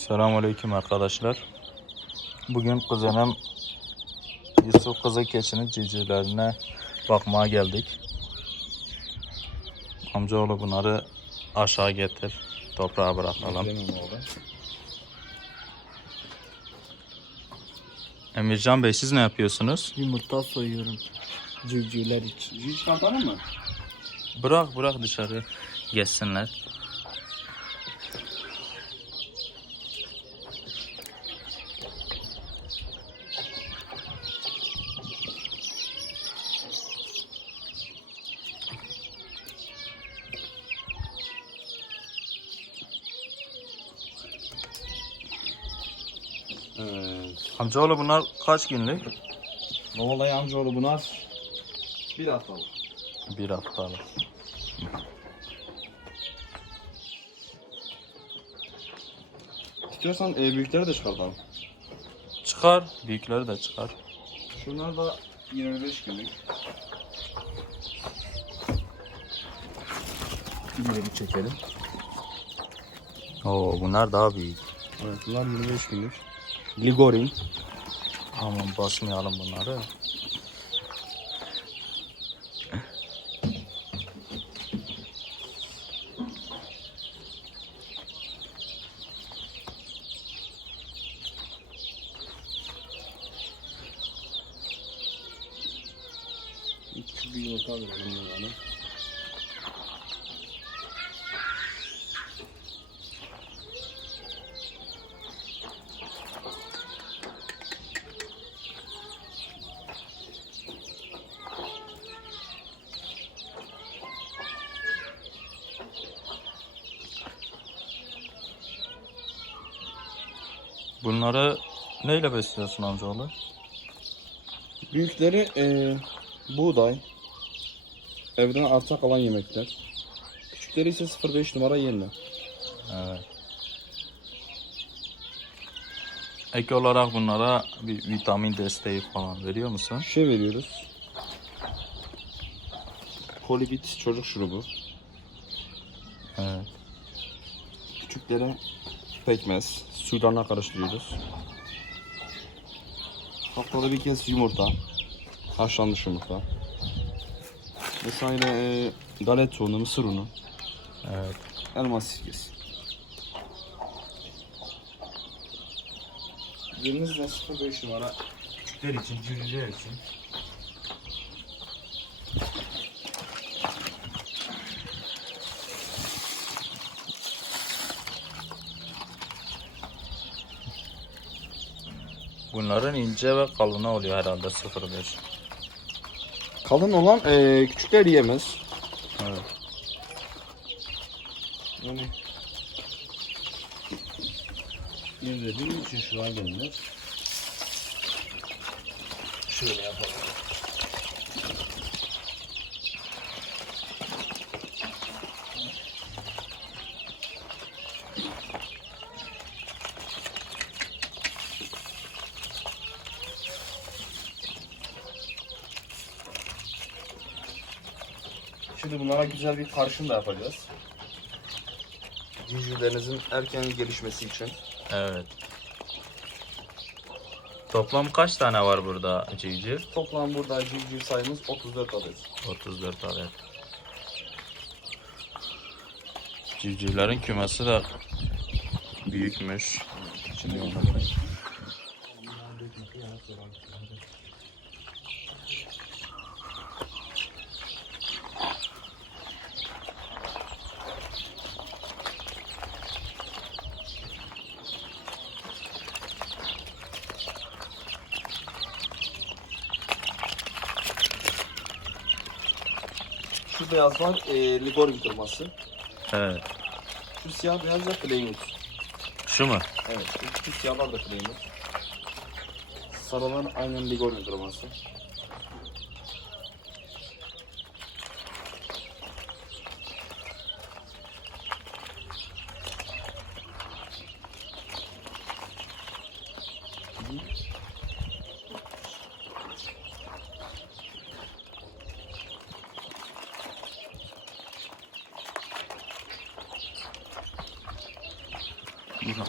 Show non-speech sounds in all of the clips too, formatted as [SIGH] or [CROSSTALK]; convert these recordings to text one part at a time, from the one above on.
Selamünaleyküm arkadaşlar. Bugün kuzenim Yusuf Kızılkeçi'nin civcivlerine bakmaya geldik. Amcaoğlu bunları aşağı getir. Toprağa bırakalım. Emircan Bey siz ne yapıyorsunuz? Yumurta soyuyorum. Civcivler için. Hiç kapanır mı? Bırak bırak dışarı geçsinler. Evet. Amcaoğlu bunlar kaç günlük? Babalayı amcaoğlu bunlar. Bir haftalık. Bir haftalık. İstiyorsan e, büyükleri de çıkartalım. Çıkar. Büyükleri de çıkar. Şunlar da 25 günlük. Bir çekelim. Oo bunlar daha büyük. Evet bunlar 25 günlük. Ligorin. Aman basmayalım bunları. İki bir yumurta verelim yani. Bunları neyle besliyorsun amcaoğlu? Büyükleri e, buğday. Evden arta kalan yemekler. Küçükleri ise 0.5 numara yemle. Evet. Ek olarak bunlara bir vitamin desteği falan veriyor musun? Şey veriyoruz. Polibit çocuk şurubu. Evet. Küçüklere pekmez. Suylarına karıştırıyoruz. Haftada bir kez yumurta. Haşlanmış yumurta. Vesaire e, galeta unu, mısır unu, Evet. elma sirkesi. Birinizde 05 numara küçükler için, cücüler için. Bunların ince ve kalına oluyor herhalde 0.5. Kalın olan e, küçükler yiyemez. Evet. Yani İzlediğim için şu an gelinir. Şöyle yapalım. Şimdi bunlara güzel bir karışım da yapacağız. Civcivlerinizin erken gelişmesi için. Evet. Toplam kaç tane var burada civciv? Toplam burada civciv sayımız 34 adet. 34 adet. Civcivlerin kümesi de büyükmüş. Şimdi onları Şu beyazlar e, Ligorin kırması. Evet. Şu siyah beyaz da Plymouth. Şu mu? Evet, şu siyahlar da Plymouth. Sarılar aynen Ligorin kırması.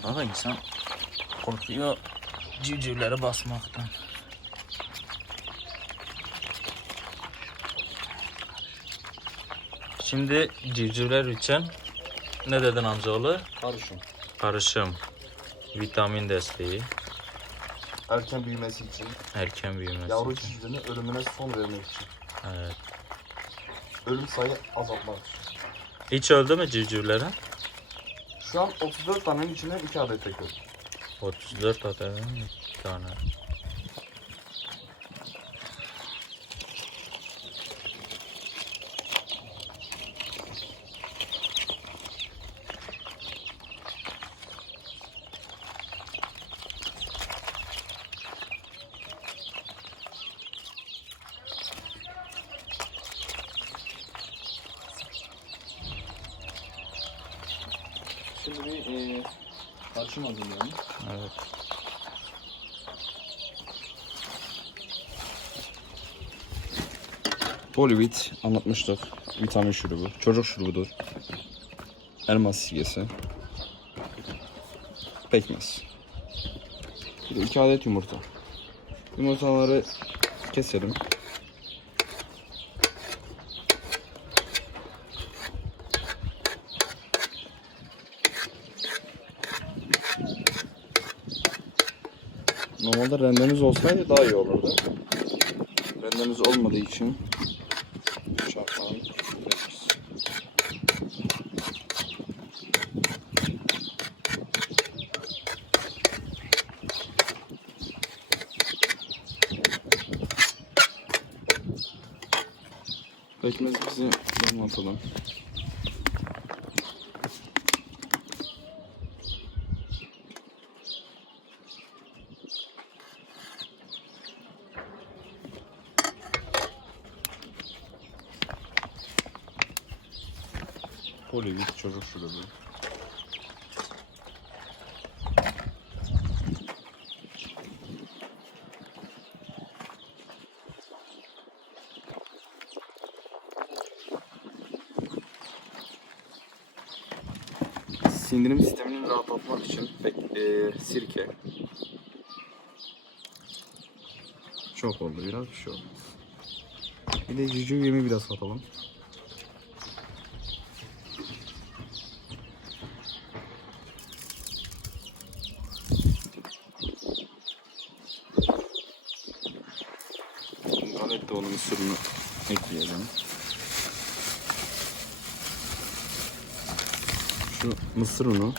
Burada da insan korkuyor civcivlere basmaktan. Şimdi civcivler için ne dedin amcaoğlu? Karışım. Karışım, vitamin desteği, Erken büyümesi için, erken büyümesi yavru için. civcivlerin ölümüne son vermek için, Evet. ölüm sayı azaltmak için. Hiç öldü mü civcivlerin? Şu an 34 tanenin içinden 2 adet öldü. 34 adet mi? Bir tane. E, karışım hazırlayalım. Evet. Polivit anlatmıştık. Vitamin şurubu. Çocuk şurubudur. Elma silgesi. Pekmez. Bir de iki adet yumurta. Yumurtaları keselim. Normalde rendemiz olsaydı daha iyi olurdu. Rendemiz olmadığı için çarpalım. Pekmez bizi anlatalım. Polivit çocuk şurubu. Sindirim sistemini rahatlatmak için e, sirke. Çok oldu biraz bir şey olmaz. Bir de cücüğü yemi biraz katalım. Mısır unu.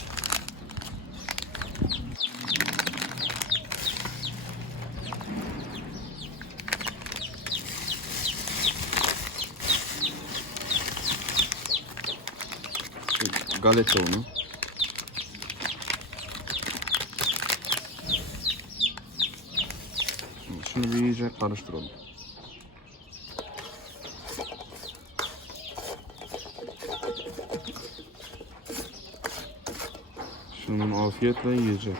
Galeta unu. Şunu bir iyice karıştıralım. Şunun afiyetle yiyecekler.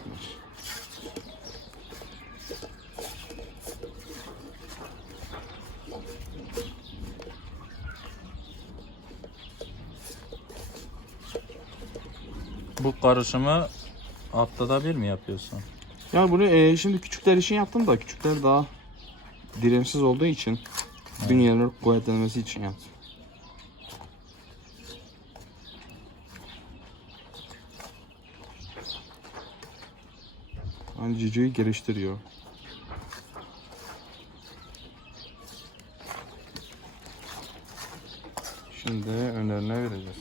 Bu karışımı haftada bir mi yapıyorsun? Ya bunu e, şimdi küçükler için yaptım da küçükler daha dirençsiz olduğu için bünyeleri kuvvetlenmesi için yaptım. Hani cücüğü geliştiriyor. Şimdi önlerine vereceğiz.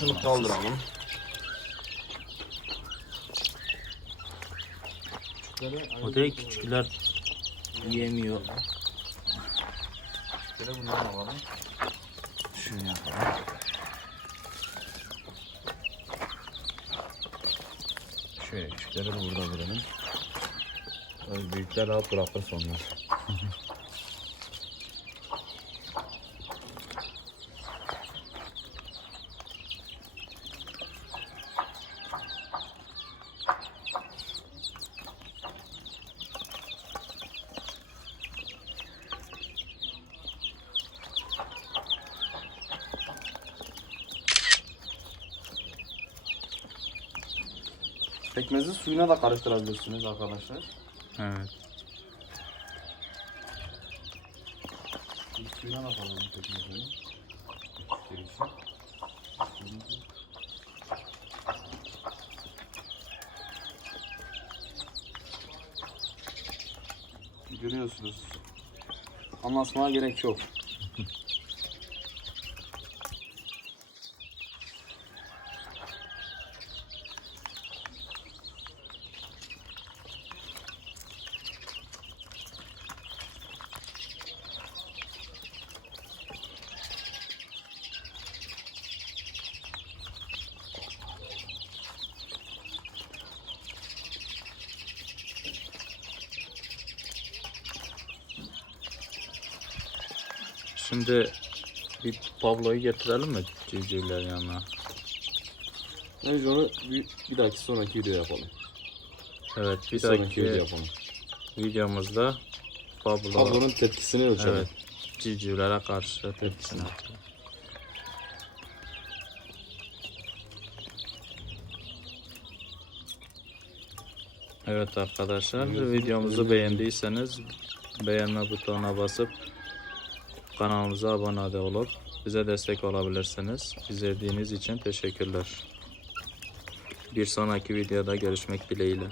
Şunu kaldıralım. O da küçükler yemiyor. Şöyle bundan alalım. Şunu yapalım. Şöyle küçükleri de burada verelim. Büyükler rahat bırakır sonra. [LAUGHS] Pekmezi suyuna da karıştırabilirsiniz arkadaşlar. Evet. Bir suyuna da kalalım pekmezini. Gerisi. Görüyorsunuz. Anlatmaya gerek yok. Şimdi bir Pablo'yu getirelim mi civcivler yanına? Bence onu bir, bir dahaki sonraki video yapalım. Evet bir Bir dahaki video yapalım. videomuzda Pablo, Tablonun tepkisini ölçelim. evet, civcivlere karşı tepkisini. Evet arkadaşlar videomuzu beğendiyseniz beğenme butonuna basıp kanalımıza abone olup bize destek olabilirsiniz. İzlediğiniz için teşekkürler. Bir sonraki videoda görüşmek dileğiyle.